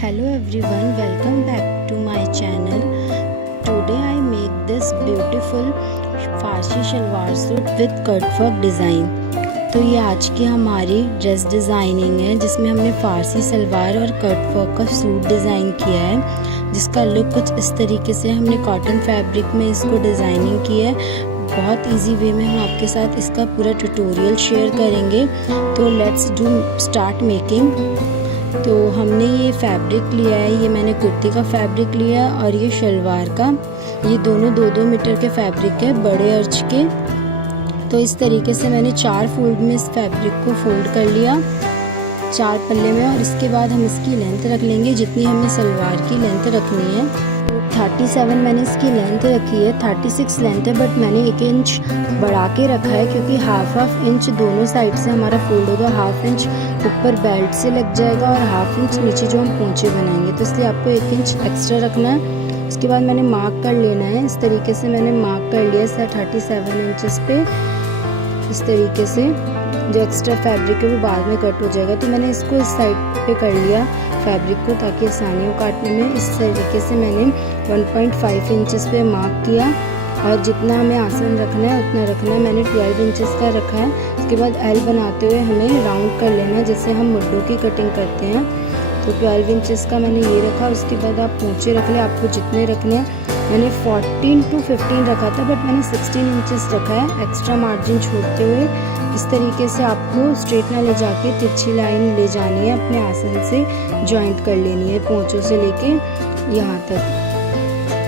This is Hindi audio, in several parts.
Hello everyone, welcome back to my channel. Today I make this beautiful Farsi shalwar suit with cut work design. तो ये आज की हमारी ड्रेस डिज़ाइनिंग है जिसमें हमने फारसी सलवार और कट वर्क का सूट डिज़ाइन किया है, जिसका लुक कुछ इस तरीके से हमने कॉटन फैब्रिक में इसको डिज़ाइनिंग की है। बहुत इजी वे में हम आपके साथ इसका पूरा ट्यूटोरियल शेयर करेंगे। तो लेट्स डू स्टार्ट मेकिंग। तो हमने ये फैब्रिक लिया है, ये मैंने कुर्ती का फैब्रिक लिया और ये शलवार का, ये दोनों 2-2 मीटर के फैब्रिक है बड़े अर्ज के। तो इस तरीके से मैंने 4 फोल्ड में इस फैब्रिक को फोल्ड कर लिया 4 पल्ले में, और इसके बाद हम इसकी लेंथ रख लेंगे जितनी हमें सलवार की लेंथ रखनी है। 37 मैंने इसकी लेंथ रखी है, 36 लेंथ है, बट मैंने 1 इंच बढ़ा के रखा है क्योंकि हाफ इंच दोनों साइड से हमारा फोल्ड होगा। हाफ इंच ऊपर बेल्ट से लग जाएगा और हाफ इंच नीचे जो हम पोंचे बनाएंगे, तो इसलिए आपको 1 इंच एक्स्ट्रा रखना है। उसके बाद मैंने मार्क कर लेना है, इस तरीके से मैंने मार्क कर लिया 37 इंचेस पे। इस तरीके से जो एक्स्ट्रा फैब्रिक है वो बाद में कट हो जाएगा, तो मैंने इसको इस साइड पे कर लिया फैब्रिक को ताकि आसानी हो काटने में। इस तरीके से मैंने 1.5 इंचेस पे मार्क किया, और जितना हमें आसन रखना है उतना रखना है। मैंने 12 इंचेस का रखा है। उसके बाद एल बनाते हुए हमें राउंड कर लेना है जैसे हम मुड्ढों की कटिंग करते हैं। तो 12 इंचेस का मैंने ये रखा। उसके बाद आप पोंचे रख लें, आपको जितने रखने हैं। मैंने 14 to 15 रखा था, बट मैंने 16 इंचेस रखा है एक्स्ट्रा मार्जिन छोड़ते हुए। इस तरीके से आपको स्ट्रेट ना ले जाके तिरछी लाइन ले जानी है, अपने आसन से जॉइंट कर लेनी है पोंचों से लेके यहाँ तक।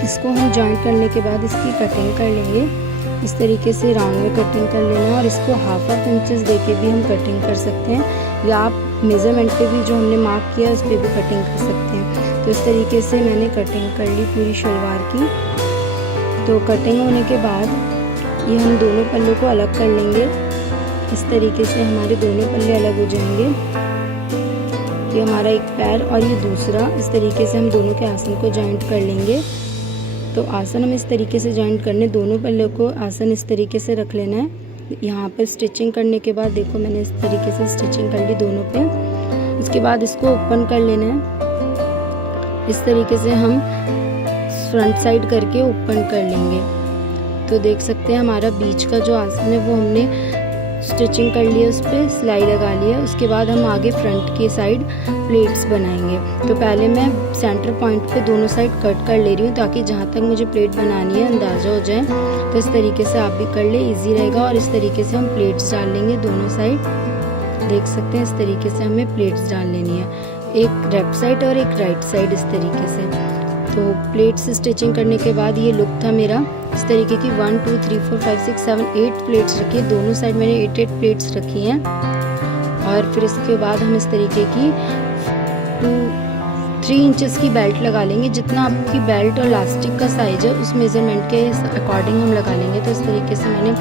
इसको हम जॉइंट करने के बाद इसकी कटिंग कर लेंगे। इस तरीके से राउंड में कटिंग कर लेना है, और इसको हाफ इंचेस देके भी हम कटिंग कर सकते हैं, या आप मेजरमेंट पे भी जो हमने मार्क किया उस पर भी कटिंग कर सकते हैं। तो इस तरीके से मैंने कटिंग कर ली पूरी शलवार की। तो कटिंग होने के बाद ये हम दोनों पल्लों को अलग कर लेंगे। इस तरीके से हमारे दोनों पल्ले अलग हो जाएंगे। ये हमारा एक पैर और ये दूसरा, इस तरीके से हम दोनों के आसन को जॉइंट कर लेंगे। तो आसन हम इस तरीके से जॉइंट करने, दोनों पल्ले को आसन इस तरीके से रख लेना है। यहाँ पर स्टिचिंग करने के बाद देखो मैंने इस तरीके से स्टिचिंग कर ली दोनों पे। उसके बाद इसको ओपन कर लेना है। इस तरीके से हम फ्रंट साइड करके ओपन कर लेंगे। तो देख सकते हैं हमारा बीच का जो आसन है वो हमने स्टिचिंग कर लिया, उस पर सिलाई लगा लिया। उसके बाद हम आगे फ्रंट की साइड प्लेट्स बनाएंगे। तो पहले मैं सेंटर पॉइंट पे दोनों साइड कट कर ले रही हूँ ताकि जहाँ तक मुझे प्लेट बनानी है अंदाज़ा हो जाए। तो इस तरीके से आप भी कर ले, इजी रहेगा। और इस तरीके से हम प्लेट्स डाल लेंगे दोनों साइड। देख सकते हैं इस तरीके से हमें प्लेट्स डाल लेनी है, एक लेफ्ट साइड और एक राइट साइड इस तरीके से। तो प्लेट्स स्टिचिंग करने के बाद ये लुक था मेरा। इस तरीके की 1 2 3 4 5 6 7 8 प्लेट्स रखी है, दोनों साइड मैंने 8 प्लेट्स रखी हैं। और फिर इसके बाद हम इस तरीके की 3 इंचेस की बेल्ट लगा लेंगे। जितना आपकी बेल्ट और लास्टिक का साइज है उस मेजरमेंट के अकॉर्डिंग हम लगा लेंगे। तो इस तरीके से मैंने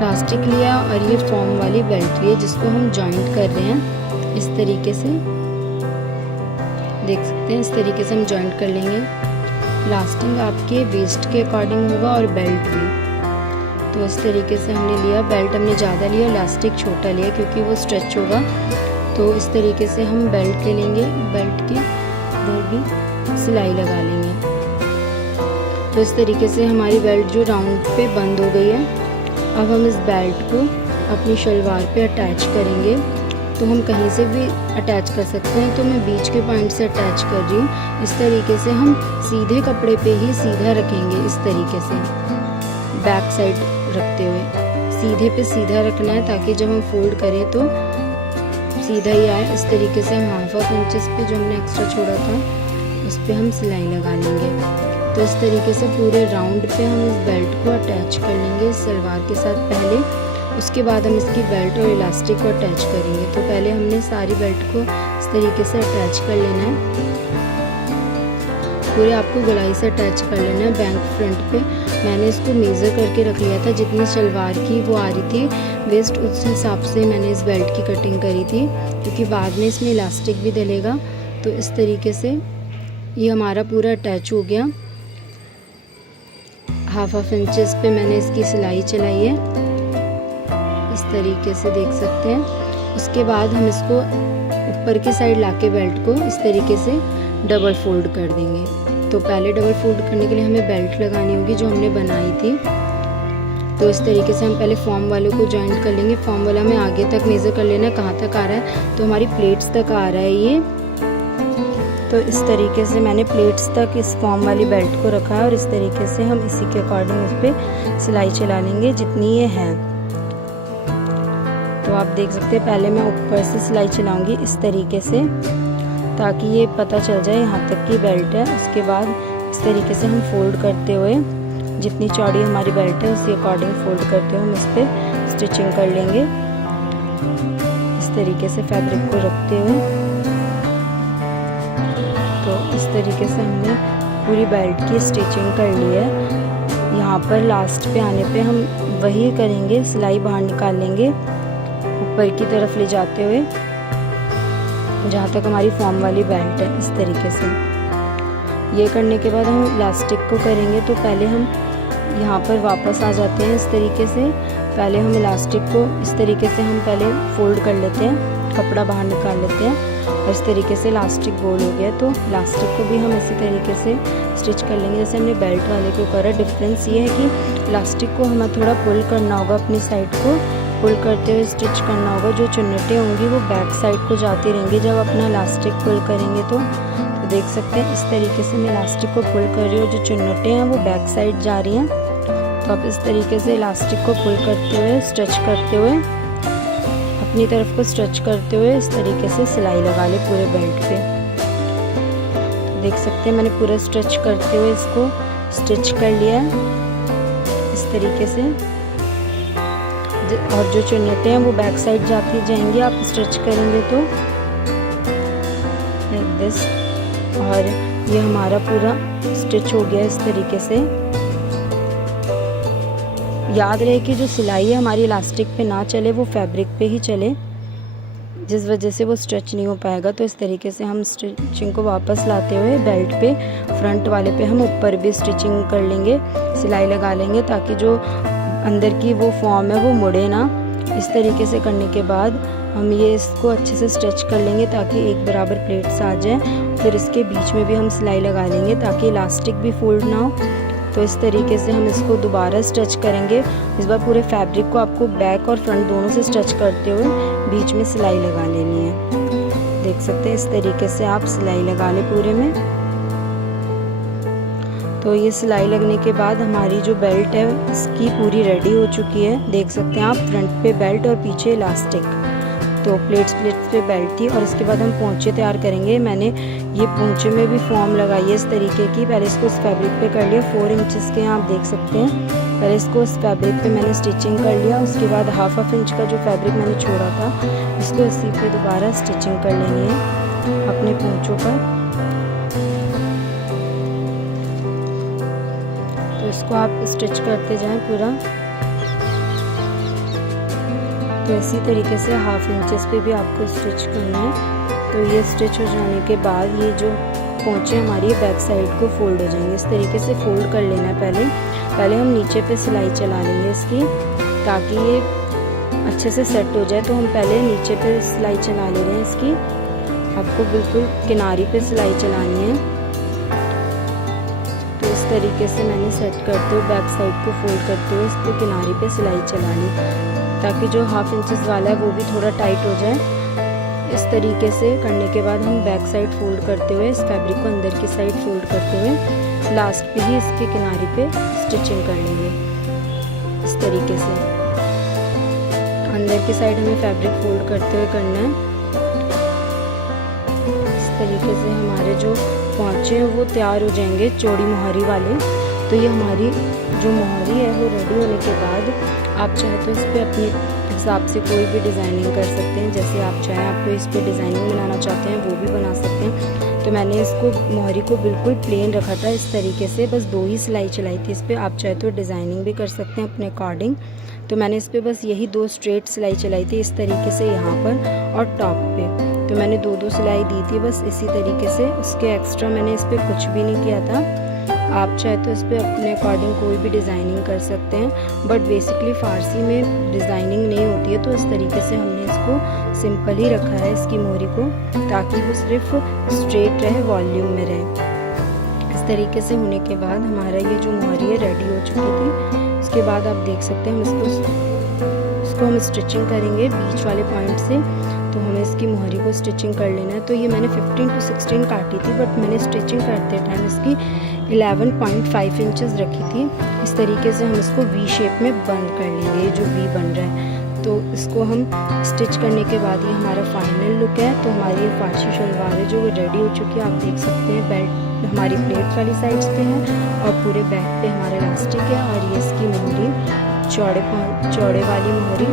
लास्टिक लिया और ये फॉर्म वाली बेल्ट ली है जिसको हम जॉइंट कर रहे हैं। इस तरीके से देख सकते हैं, इस तरीके से हम जॉइंट कर लेंगे। लास्टिंग आपके वेस्ट के अकॉर्डिंग होगा और बेल्ट भी। तो इस तरीके से हमने लिया, बेल्ट हमने ज़्यादा लिया, लास्टिक छोटा लिया क्योंकि वो स्ट्रेच होगा। तो इस तरीके से हम बेल्ट ले लेंगे, बेल्ट की इधर भी सिलाई लगा लेंगे। तो इस तरीके से हमारी बेल्ट जो राउंड पे बंद हो गई है। अब हम इस बेल्ट को अपनी शलवार पे अटैच करेंगे। तो हम कहीं से भी अटैच कर सकते हैं, तो मैं बीच के पॉइंट से अटैच कर रही हूँ। इस तरीके से हम सीधे कपड़े पे ही सीधा रखेंगे, इस तरीके से बैक साइड रखते हुए सीधे पे सीधा रखना है ताकि जब हम फोल्ड करें तो सीधा ही आए। इस तरीके से हम हाफ इंचेस पे जो हमने एक्स्ट्रा छोड़ा था उस पर हम सिलाई लगा लेंगे। तो इस तरीके से पूरे राउंड पे हम इस बेल्ट को अटैच कर लेंगे सलवार के साथ पहले। उसके बाद हम इसकी बेल्ट और इलास्टिक को अटैच करेंगे। तो पहले हमने सारी बेल्ट को इस तरीके से अटैच कर लेना है, पूरे आपको गोलाई से अटैच कर लेना है बैक फ्रंट पे। मैंने इसको मेज़र करके रख लिया था, जितनी सलवार की वो आ रही थी वेस्ट उस हिसाब से मैंने इस बेल्ट की कटिंग करी थी, क्योंकि बाद में इसमें इलास्टिक भी डलेगा। तो इस तरीके से ये हमारा पूरा अटैच हो गया। हाफ इंचेस पे मैंने इसकी सिलाई चलाई है, इस तरीके से देख सकते हैं। उसके बाद हम इसको ऊपर की साइड लाके बेल्ट को इस तरीके से डबल फोल्ड कर देंगे। तो पहले डबल फोल्ड करने के लिए हमें बेल्ट लगानी होगी जो हमने बनाई थी। तो इस तरीके से हम पहले फॉर्म वालों को जॉइंट कर लेंगे। फॉर्म वाला हमें आगे तक मेज़र कर लेना है कहाँ तक आ रहा है, तो हमारी प्लेट्स तक आ रहा है ये। तो इस तरीके से मैंने प्लेट्स तक इस फॉर्म वाली बेल्ट को रखा है और इस तरीके से हम इसी के अकॉर्डिंग उस पर सिलाई चला लेंगे जितनी ये है। तो आप देख सकते हैं पहले मैं ऊपर से सिलाई चलाऊंगी इस तरीके से ताकि ये पता चल जाए यहाँ तक की बेल्ट है। उसके बाद इस तरीके से हम फोल्ड करते हुए जितनी चौड़ी हमारी बेल्ट है उसी अकॉर्डिंग फोल्ड करते हुए हम इस पर स्टिचिंग कर लेंगे। इस तरीके से फैब्रिक को रखते हुए तो इस तरीके से हमने पूरी बेल्ट की स्टिचिंग कर ली है। यहाँ पर लास्ट पे आने पे हम वही करेंगे, सिलाई बाहर निकाल लेंगे ऊपर की तरफ ले जाते हुए जहाँ तक हमारी फॉर्म वाली बेल्ट है। इस तरीके से ये करने के बाद हम इलास्टिक को करेंगे। तो पहले हम यहाँ पर वापस आ जाते हैं। इस तरीके से पहले हम इलास्टिक को इस तरीके से हम पहले फोल्ड कर लेते हैं, कपड़ा बाहर निकाल लेते हैं और इस तरीके से इलास्टिक गोल हो गया। तो इलास्टिक को भी हम इसी तरीके से स्टिच कर लेंगे जैसे हमने बेल्ट वाले को करा। डिफरेंस ये है कि इलास्टिक को हमें थोड़ा पुल करना होगा, अपनी साइड को पुल करते हुए स्टिच करना होगा। जो चुन्नटें होंगी वो बैक साइड को जाती रहेंगी जब अपना इलास्टिक पुल करेंगे। तो देख सकते हैं इस तरीके से मैं इलास्टिक को पुल कर रही हूँ, जो चुन्नटें हैं वो बैक साइड जा रही हैं। तो आप इस तरीके से इलास्टिक को पुल करते हुए स्टिच करते हुए अपनी तरफ को स्टिच करते हुए इस तरीके से सिलाई लगा ले पूरे बेल्ट पे। तो देख सकते हैं मैंने पूरा स्टिच करते हुए इसको स्टिच कर लिया है इस तरीके से। और जो चुन्नटें हैं वो बैक साइड जाती जाएंगी आप स्टिच करेंगे तो लाइक दिस। और ये हमारा पूरा स्टिच हो गया इस तरीके से। याद रहे कि जो सिलाई है हमारी इलास्टिक पे ना चले, वो फैब्रिक पे ही चले, जिस वजह से वो स्ट्रेच नहीं हो पाएगा। तो इस तरीके से हम स्टिचिंग को वापस लाते हुए बेल्ट पे फ्रंट वाले पे हम ऊपर भी स्टिचिंग कर लेंगे, सिलाई लगा लेंगे ताकि जो अंदर की वो फॉर्म है वो मुड़े ना। इस तरीके से करने के बाद हम ये इसको अच्छे से स्टिच कर लेंगे ताकि एक बराबर प्लेट्स आ जाए। फिर इसके बीच में भी हम सिलाई लगा लेंगे ताकि इलास्टिक भी फोल्ड ना हो। तो इस तरीके से हम इसको दोबारा स्टिच करेंगे। इस बार पूरे फैब्रिक को आपको बैक और फ्रंट दोनों से स्टिच करते हुए बीच में सिलाई लगा लेनी है। देख सकते हैं इस तरीके से आप सिलाई लगा लें पूरे में। तो ये सिलाई लगने के बाद हमारी जो बेल्ट है इसकी पूरी रेडी हो चुकी है। देख सकते हैं आप फ्रंट पे बेल्ट और पीछे इलास्टिक। तो प्लेट्स पे बेल्ट थी और इसके बाद हम पोंचे तैयार करेंगे। मैंने ये पोंचे में भी फॉर्म लगाई है इस तरीके की। पहले इसको इस फैब्रिक पे कर लिया 4 इंचेस के, आप देख सकते हैं। पहले इसको इस फैब्रिक पे मैंने स्टिचिंग कर लिया। उसके बाद हाफ इंच का जो फैब्रिक मैंने छोड़ा था इसको इसी पे दोबारा स्टिचिंग कर लेनी है अपने पोंचों पर। तो इसको आप स्टिच करते जाएं पूरा। तो इसी तरीके से हाफ इंचेस पे भी आपको स्टिच करना है। तो ये स्टिच हो जाने के बाद ये जो पोंचे हमारी बैक साइड को फोल्ड हो जाएंगे। इस तरीके से फोल्ड कर लेना है पहले हम नीचे पे सिलाई चला लेंगे इसकी ताकि ये अच्छे से सेट हो जाए। तो हम पहले नीचे पे सिलाई चला ले रहे हैं इसकी। आपको बिल्कुल किनारी पे सिलाई चलानी है। तो इस तरीके से मैंने सेट करते हुए बैक साइड को फोल्ड करते हुए इस पर किनारी पे सिलाई चला ली ताकि जो हाफ इंचेस वाला है वो भी थोड़ा टाइट हो जाए। इस तरीके से करने के बाद हम बैक साइड फोल्ड करते हुए इस फैब्रिक को अंदर की साइड फोल्ड करते हुए लास्ट पे ही इसके किनारे पे स्टिचिंग कर लेंगे। इस तरीके से अंदर की साइड हमें फैब्रिक फोल्ड करते हुए करना है। इस तरीके से हमारे जो पोंचे हैं वो तैयार हो जाएंगे चौड़ी मोहरी वाले। तो ये हमारी जो मोहरी है वो रेडी होने के बाद आप चाहे तो इस पर अपने हिसाब से कोई भी डिज़ाइनिंग कर सकते हैं। जैसे आप चाहें, आपको इस पर डिज़ाइनिंग बनाना चाहते हैं वो भी बना सकते हैं। तो मैंने इसको मोहरी को बिल्कुल प्लेन रखा था इस तरीके से, बस 2 ही सिलाई चलाई थी इस पर। आप चाहे तो डिज़ाइनिंग भी कर सकते हैं अपने अकॉर्डिंग। तो मैंने इस पर बस यही 2 स्ट्रेट सिलाई चलाई थी इस तरीके से यहाँ पर और टॉप पे। तो मैंने 2-2 सिलाई दी थी बस इसी तरीके से। उसके एक्स्ट्रा मैंने इस पर कुछ भी नहीं किया था। आप चाहे तो इस पर अपने अकॉर्डिंग कोई भी डिज़ाइनिंग कर सकते हैं, बट बेसिकली फ़ारसी में डिज़ाइनिंग नहीं होती है। तो इस तरीके से हमने इसको इसको सिंपल ही रखा है इसकी मोहरी को, ताकि वो सिर्फ स्ट्रेट रहे, वॉल्यूम में रहे। इस तरीके से होने के बाद हमारा ये जो मोहरी है रेडी हो चुकी थी। इसके बाद आप देख सकते हैं इसको हम स्टिचिंग करेंगे बीच वाले पॉइंट से। तो हमें इसकी मोहरी को स्टिचिंग कर लेना है। तो ये मैंने 15 to 16 काटी थी, बट मैंने स्टिचिंग करते टाइम इसकी 11.5 इंचेस रखी थी। इस तरीके से हम इसको वी शेप में बंद कर लेंगे, ये जो वी बन रहा है। तो इसको हम स्टिच करने के बाद ये हमारा फाइनल लुक है। तो हमारी ये फारसी शलवार है जो रेडी हो चुकी है। आप देख सकते हैं बेल्ट हमारी प्लेट वाली साइड्स पे है और पूरे बैक पे हमारा इलास्टिक है, और ये इसकी मोहरी चौड़े वाली मोहरी।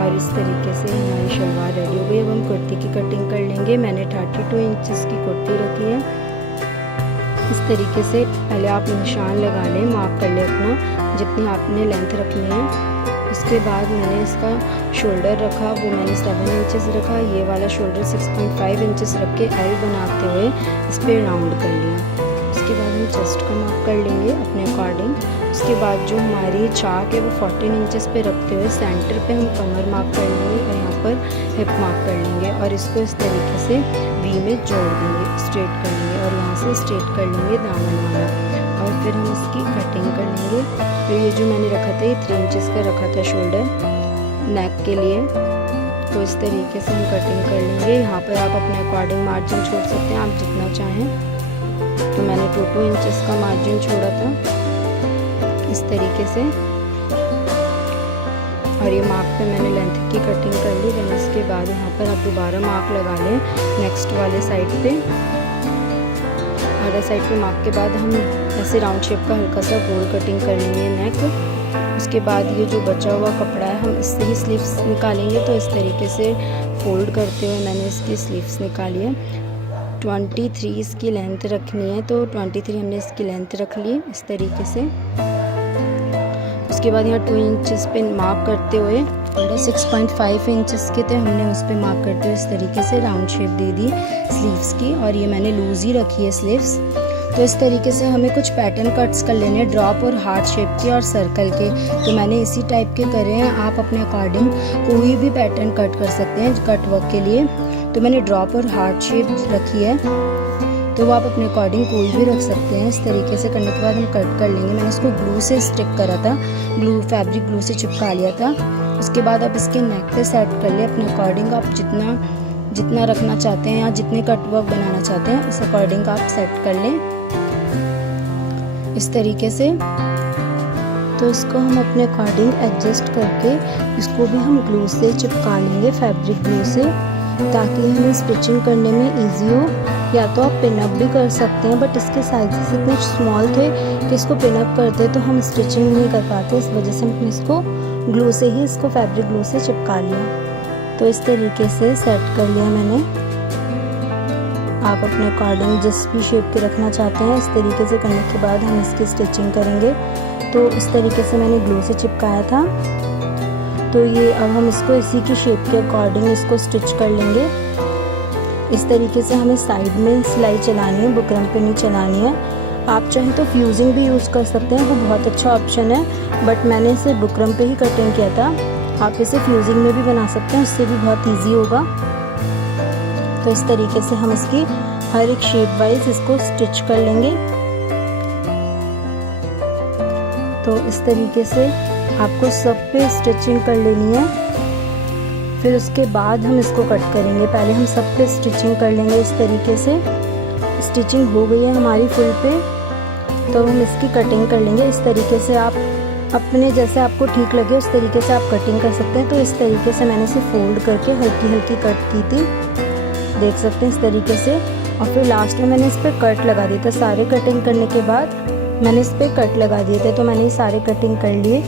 और इस तरीके से हमारी शलवार रेडी हो गई। अब हम कुर्ती की कटिंग कर लेंगे। मैंने 32 इंचेस की कुर्ती रखी है। इस तरीके से पहले आप निशान लगा लें, मार्क कर लें अपना जितनी आपने लेंथ रखनी है। इसके बाद मैंने इसका शोल्डर रखा, वो मैंने 7 इंचेस रखा। ये वाला शोल्डर 6.5 इंचेस रख के एल बनाते हुए इस पर राउंड कर लिया। उसके बाद हम चेस्ट का मार्क कर लेंगे अपने अकॉर्डिंग। उसके बाद जो हमारी चाक है वो 14 इंचेस पे रखते हुए सेंटर पे हम कमर मार्क कर लेंगे और यहाँ पर हिप मार्क कर लेंगे, और इसको इस तरीके से वी में जोड़ देंगे, स्ट्रेट कर लेंगे, और यहाँ से स्ट्रेट कर लेंगे दामन वाला, और फिर हम इसकी कटिंग कर लेंगे। फिर ये जो मैंने रखा था ये 3 इंचेस का रखा था शोल्डर नेक के लिए। तो इस तरीके से हम कटिंग कर लेंगे। यहाँ पर आप अपने अकॉर्डिंग मार्जिन छोड़ सकते हैं, आप जितना चाहें। तो मैंने 2 इंचेस का मार्जिन छोड़ा था इस तरीके से, और ये मार्क पे मैंने लेंथ की कटिंग कर ली। देन इसके बाद यहाँ पर आप दोबारा मार्क लगा लें नेक्स्ट वाले साइड पे। अदर साइड पे मार्क के बाद हम ऐसे राउंड शेप का हल्का सा गोल कटिंग कर लेंगे नेक। उसके बाद ये जो बचा हुआ कपड़ा है हम इससे ही स्लीव्स निकालेंगे। तो इस तरीके से फोल्ड करते हुए मैंने इसकी स्लीव्स निकाली है। 23 इसकी लेंथ रखनी है, तो 23 हमने इसकी लेंथ रख ली इस तरीके से। उसके बाद यहाँ 2 इंचेस पे मार्क करते हुए 6.5 इंचेस के थे, हमने उस पर मार्क करते हुए इस तरीके से राउंड शेप दे दी स्लीव्स की, और ये मैंने लूज ही रखी है स्लीव्स। तो इस तरीके से हमें कुछ पैटर्न कट्स कर लेने हैं, ड्रॉप और हार्ट शेप के और सर्कल के। तो मैंने इसी टाइप के करे हैं, आप अपने अकॉर्डिंग कोई भी पैटर्न कट कर सकते हैं कट वर्क के लिए। तो मैंने ड्रॉप और हार्ट शेप रखी है, तो वो आप अपने अकॉर्डिंग कोई भी रख सकते हैं। इस तरीके से करने के बाद हम कट कर लेंगे। मैंने इसको ग्लू से स्टिक करा था, फैब्रिक ग्लू से चिपका लिया था। उसके बाद आप इसके नेक पे सेट कर ले अपने अकॉर्डिंग, आप जितना रखना चाहते हैं या जितने कट वर्क बनाना चाहते हैं इस अकॉर्डिंग आप सेट कर लें इस तरीके से। तो इसको हम अपने अकॉर्डिंग एडजस्ट करके इसको भी हम ग्लू से चिपका लेंगे, फैब्रिक ग्लू से, ताकि हमें स्टिचिंग करने में इजी हो। या तो आप पिनअप भी कर सकते हैं, बट इसके साइजेस इतने स्मॉल थे कि इसको पिनअप करते तो हम स्टिचिंग नहीं कर पाते। इस वजह से हमने इसको ग्लू से ही इसको फैब्रिक ग्लू से चिपका लिया। तो इस तरीके से सेट कर लिया मैंने। आप अपने अकॉर्डिंग जिस भी शेप के रखना चाहते हैं इस तरीके से करने के बाद हम इसकी स्टिचिंग करेंगे। तो इस तरीके से मैंने ग्लू से चिपकाया था। तो ये अब हम इसको इसी की शेप के अकॉर्डिंग इसको स्टिच कर लेंगे। इस तरीके से हमें साइड में सिलाई चलानी है, बुकरम पे नहीं चलानी है। आप चाहें तो फ्यूजिंग भी यूज़ कर सकते हैं, वो बहुत अच्छा ऑप्शन है, बट मैंने इसे बुकरम पे ही कटिंग किया था। आप इसे फ्यूजिंग में भी बना सकते हैं, उससे भी बहुत ईजी होगा। तो इस तरीके से हम इसकी हर एक शेप वाइज इसको स्टिच कर लेंगे। तो इस तरीके से आपको सब पे स्टिचिंग कर लेनी है। फिर उसके बाद हम इसको कट करेंगे। पहले हम सब पे स्टिचिंग कर लेंगे इस तरीके से। स्टिचिंग हो गई है हमारी फुल पे, तो हम इसकी कटिंग कर लेंगे। इस तरीके से आप अपने जैसे आपको ठीक लगे उस तरीके से आप कटिंग कर सकते हैं। तो इस तरीके से मैंने इसे फोल्ड करके हल्की हल्की कट की थी, देख सकते हैं इस तरीके से। और फिर लास्ट में मैंने इस पर कट लगा दिया था। सारे कटिंग करने के बाद मैंने इस पर कट लगा दिए थे, तो मैंने ये सारे कटिंग कर लिए।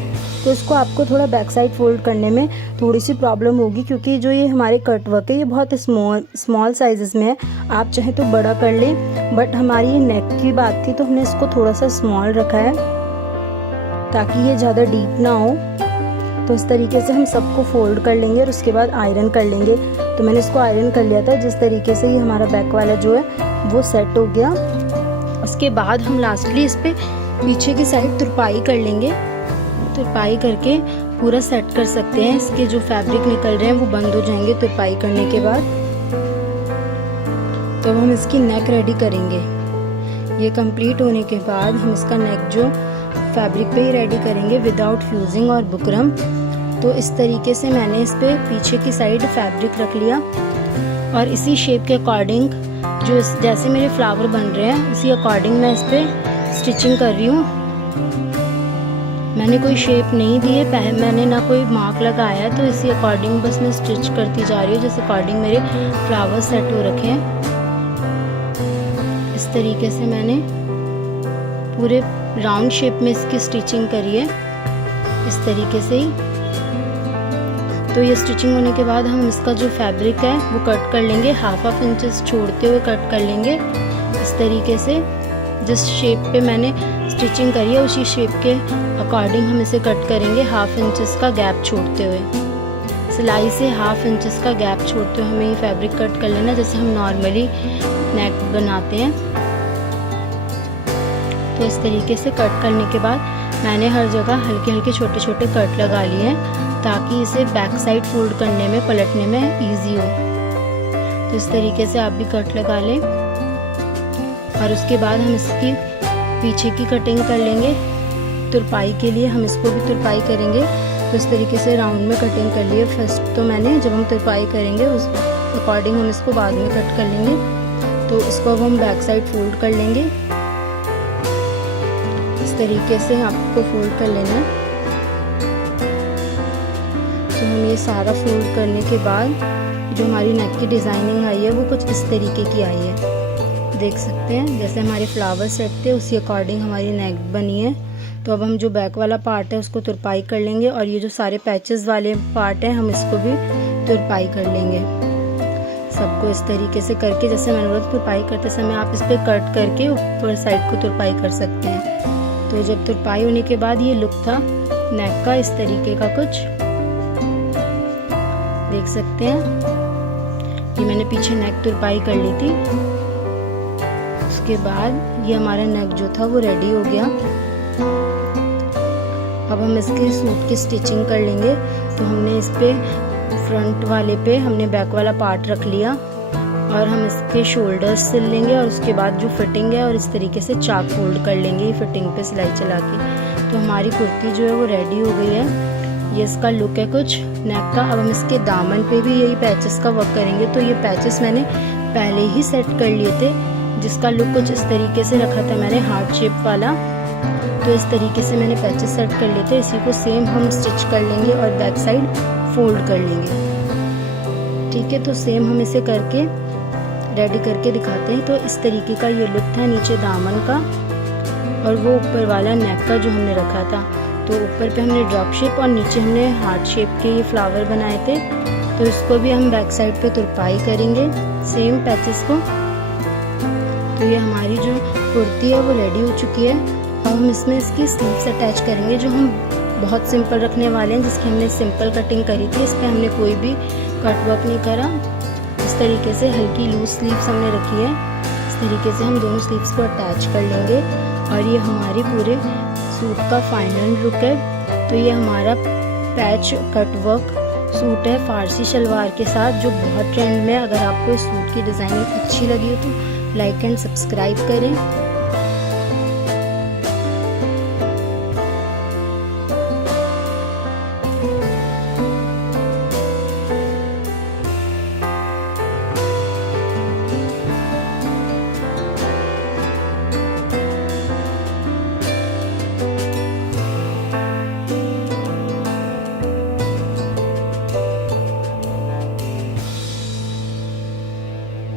तो इसको आपको थोड़ा बैक साइड फोल्ड करने में थोड़ी सी प्रॉब्लम होगी, क्योंकि जो ये हमारे कट वर्क है ये बहुत स्मॉल साइजेस में है। आप चाहें तो बड़ा कर लें, बट हमारी ये नेक की बात थी तो हमने इसको थोड़ा सा स्मॉल रखा है ताकि ये ज़्यादा डीप ना हो। तो इस तरीके से हम सबको फोल्ड कर लेंगे और उसके बाद आयरन कर लेंगे। तो मैंने इसको आयरन कर लिया था। जिस तरीके से ये हमारा बैक वाला जो है वो सेट हो गया। उसके बाद हम लास्टली इस पर पीछे की साइड तुरपाई कर लेंगे। तुरपाई करके पूरा सेट कर सकते हैं। इसके जो फैब्रिक निकल रहे हैं वो बंद हो जाएंगे तुरपाई करने के बाद। तो अब हम इसकी नेक रेडी करेंगे। ये कंप्लीट होने के बाद हम इसका नेक जो फैब्रिक पे ही रेडी करेंगे विदाउट फ्यूजिंग और बुकरम। तो इस तरीके से मैंने इस पे पीछे की साइड फैब्रिक रख लिया और इसी शेप के अकॉर्डिंग जो जैसे मेरे फ्लावर बन रहे हैं उसी अकॉर्डिंग मैं इस पे स्टिचिंग कर रही हूँ। मैंने कोई शेप नहीं दी है, मैंने ना कोई मार्क लगाया है, तो इसी अकॉर्डिंग बस मैं स्टिच करती जा रही हूँ जिस अकॉर्डिंग मेरे फ्लावर सेट हो रखे हैं। इस तरीके से मैंने पूरे राउंड शेप में इसकी स्टिचिंग करी है, इस तरीके से ही। तो ये स्टिचिंग होने के बाद हम इसका जो फैब्रिक है वो कट कर लेंगे, हाफ इंचेस छोड़ते हुए कट कर लेंगे। इस तरीके से जिस शेप पे मैंने स्टिचिंग करी है उसी शेप के अकॉर्डिंग हम इसे कट करेंगे, हाफ इंचेस का गैप छोड़ते हुए। सिलाई से हाफ इंचेस का गैप छोड़ते हुए हमें ये फैब्रिक कट कर लेना जैसे हम नॉर्मली नेक बनाते हैं। तो इस तरीके से कट करने के बाद मैंने हर जगह हल्के हल्के छोटे छोटे कट लगा लिए हैं ताकि इसे बैक साइड फोल्ड करने में, पलटने में इजी हो। तो इस तरीके से आप भी कट लगा लें और उसके बाद हम इसकी पीछे की कटिंग कर लेंगे। तुरपाई के लिए हम इसको भी तुरपाई करेंगे। तो इस तरीके से राउंड में कटिंग कर लिए फर्स्ट। तो मैंने जब हम तुरपाई करेंगे उस अकॉर्डिंग हम इसको बाद में कट कर लेंगे। तो इसको अब हम बैक साइड फोल्ड कर लेंगे। इस तरीके से आपको फोल्ड कर लेना है। तो हम ये सारा फोल्ड करने के बाद जो हमारी नेक की डिज़ाइनिंग आई है वो कुछ इस तरीके की आई है, देख सकते हैं। जैसे हमारे फ्लावर सेट थे उसी अकॉर्डिंग हमारी नेक बनी है। तो अब हम जो बैक वाला पार्ट है उसको तुरपाई कर लेंगे और ये जो सारे पैचेस वाले पार्ट है हम इसको भी तुरपाई कर लेंगे। सबको इस तरीके से करके, जैसे मैंने बोला तुरपाई करते समय आप इस पर कट करके ऊपर साइड को तुरपाई कर सकते हैं। तो जब तुरपाई होने के बाद ये लुक था नेक का, इस तरीके का कुछ देख सकते हैं। ये मैंने पीछे नेक तुरपाई कर ली थी। उसके बाद ये हमारा नेक जो था वो रेडी हो गया। अब हम इसके सूट की स्टिचिंग कर लेंगे। तो हमने इस पे फ्रंट वाले पे हमने बैक वाला पार्ट रख लिया और हम इसके शोल्डर्स सिल लेंगे और उसके बाद जो फिटिंग है और इस तरीके से चाक फोल्ड कर लेंगे ये फिटिंग पे सिलाई चला के। तो हमारी कुर्ती जो है वो रेडी हो गई है। ये इसका लुक है कुछ नेक का। अब हम इसके दामन पे भी यही पैचेस का वर्क करेंगे। तो ये पैचेस मैंने पहले ही सेट कर लिए थे, जिसका लुक कुछ इस तरीके से रखा था मैंने, हार्ट शेप वाला। तो इस तरीके से मैंने पैचेस सेट कर लिए थे। इसी को सेम हम स्टिच कर लेंगे और बैक साइड फोल्ड कर लेंगे। ठीक है, तो सेम हम इसे करके रेडी करके दिखाते हैं। तो इस तरीके का ये लुक था नीचे दामन का और वो ऊपर वाला नेक का जो हमने रखा था। तो ऊपर पे हमने ड्रॉप शेप और नीचे हमने हार्ट शेप के ये फ्लावर बनाए थे। तो इसको भी हम बैक साइड पे तुरपाई करेंगे सेम पैचेस को। तो ये हमारी जो कुर्ती है वो रेडी हो चुकी है। अब हम इसमें इसकी स्लीव्स अटैच करेंगे जो हम बहुत सिंपल रखने वाले हैं, जिसकी हमने सिंपल कटिंग करी थी। इस पर हमने कोई भी कट वर्क नहीं करा। इस तरीके से हल्की लूज स्लीव्स हमने रखी है। इस तरीके से हम दोनों स्लीव्स को अटैच कर लेंगे और ये हमारी पूरे सूट का फाइनल लुक है। तो ये हमारा पैच कट वर्क सूट है फारसी शलवार के साथ, जो बहुत ट्रेंड में है। अगर आपको इस सूट की डिज़ाइनिंग अच्छी लगी हो तो लाइक एंड सब्सक्राइब करें।